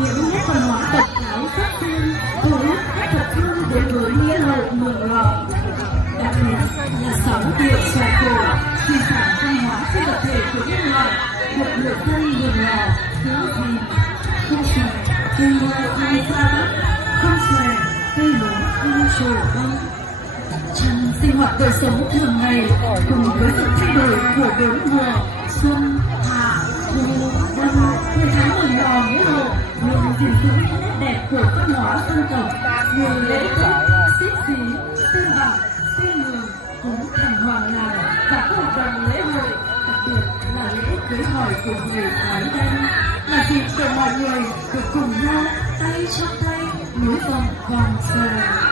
những nét văn hóa độc đáo rất riêng thu hút khách thập phương đến với nghĩa lộ Mường Lò. Đặc biệt là 6 điệu xòe cổ, di sản văn hóa phi vật thể của nhân loại được người dân Mường Lò giữ gìn. Không xòe cây mơ không xa bắc, không xòe cây lúa không trổ bông. Trong sinh hoạt đời sống thường ngày cùng với sự thay đổi của bốn mùa xuân, hạ, thu, đông, người tháng Mường Lò nghĩa lộ luôn gìn giữ những nét đẹp của văn hóa dân tộc như lễ tết, xích xí, tư bạc, xuyên mường, cúng thành hoàng làng và các hoạt động lễ hội, đặc biệt là lễ cưới hỏi của người Thái Đen, là dịp để mọi người được cùng nhau tay trong tay nối vòng vòng xòe.